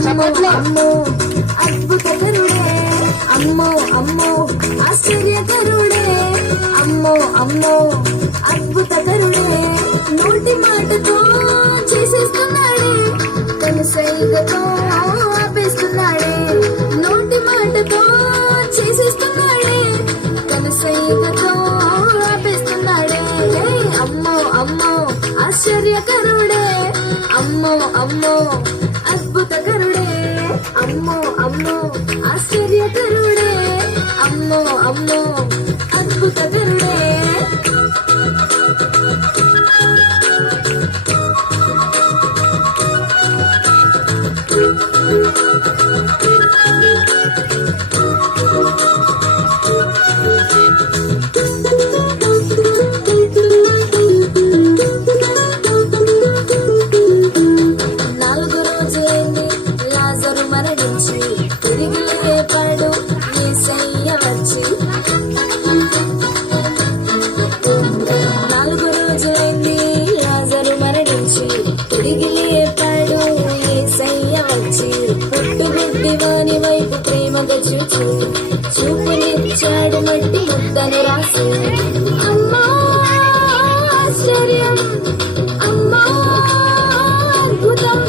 అమ్మో అద్భుతకరుడే అమ్మో అమ్మో ఆశ్చర్యకరుడే అమ్మో అమ్మో అద్భుతకరుడే నోటి మాటతో చేసేస్తున్నాడే కనుసైగతో ఆపేస్తున్నాడే నోటి మాటతో చేసేస్తున్నాడే కనుసైగతో ఆపేస్తున్నాడే అమ్మో అమ్మో ఆశ్చర్యకరుడే అమ్మో అమ్మో అద్భుతకరుడే అమ్మో అమ్మో ఆశ్చర్యకరుడే అమ్మో అమ్మో అద్భుతకరుడే తిరిగి లేపాడు యేసయ్య వచ్చి 4 రోజులైంది లాజరు మరణించి తిరిగి లేపాడు యేసయ్య వచ్చి పుట్టుబుద్ధి వాని వైపు ప్రేమగా చూచు చూపునిచ్చాడు మట్టి ముద్దను రాసి అమ్మా ఆశ్చర్యం అమ్మా అద్భుతం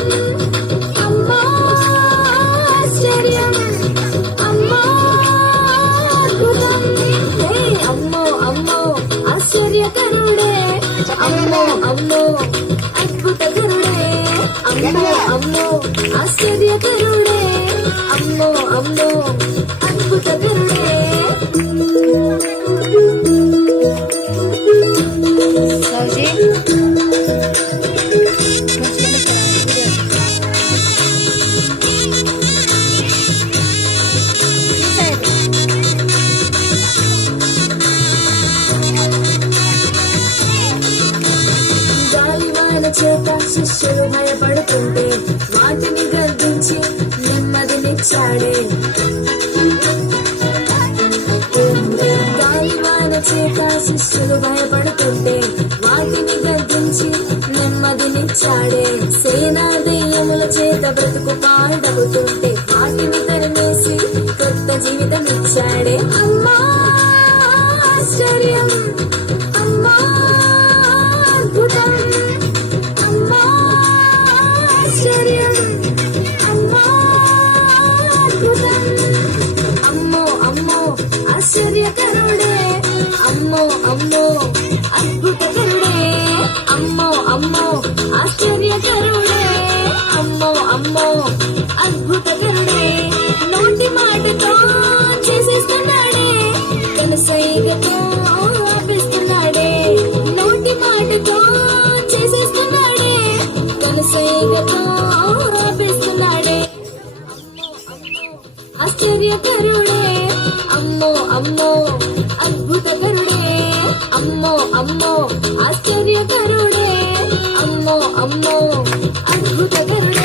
ఆశ్చర్యకరుడే అమ్మో అమ్మో అద్భుతకరుడే అమ్మో అమ్మో ఆశ్చర్యకరుడే అమ్మో అమ్మో అద్భుతకరుడే చేత శిష్యులు భయపడుతుంటే వాటిని గర్దించి నెమ్మదినిచ్చాడే గాలివాన చేత శిష్యులు భయపడుతుంటే వాటిని గర్దించి నెమ్మదినిచ్చాడే సేనా దెయ్యముల చేత బ్రతుకు పాడవుతుంటే వాటిని తరిమేసి కొత్త జీవితం ఇచ్చాడే అమ్మా ఆశ్చర్యం అమ్మా అద్భుతం అమ్మో అమ్మో ఆశ్చర్యకరుడే అమ్మో అమ్మో అద్భుతకరుడే అమ్మో అమ్మో ఆశ్చర్యకరుడే అమ్మో అమ్మో అద్భుతకరుడే నోటి మాటతో చేసేస్తున్నాడే కనుసైగతో ఆపిస్తున్నాడే నోటి మాటతో చేసేస్తున్నాడే కనుసైగతో ఆపిస్తున్నాడే ఆశ్చర్యకరుడే అమ్మో అమ్మో అద్భుతకరుడే అమ్మో అమ్మో ఆశ్చర్యకరుడే అమ్మో అమ్మో అద్భుతకరుడే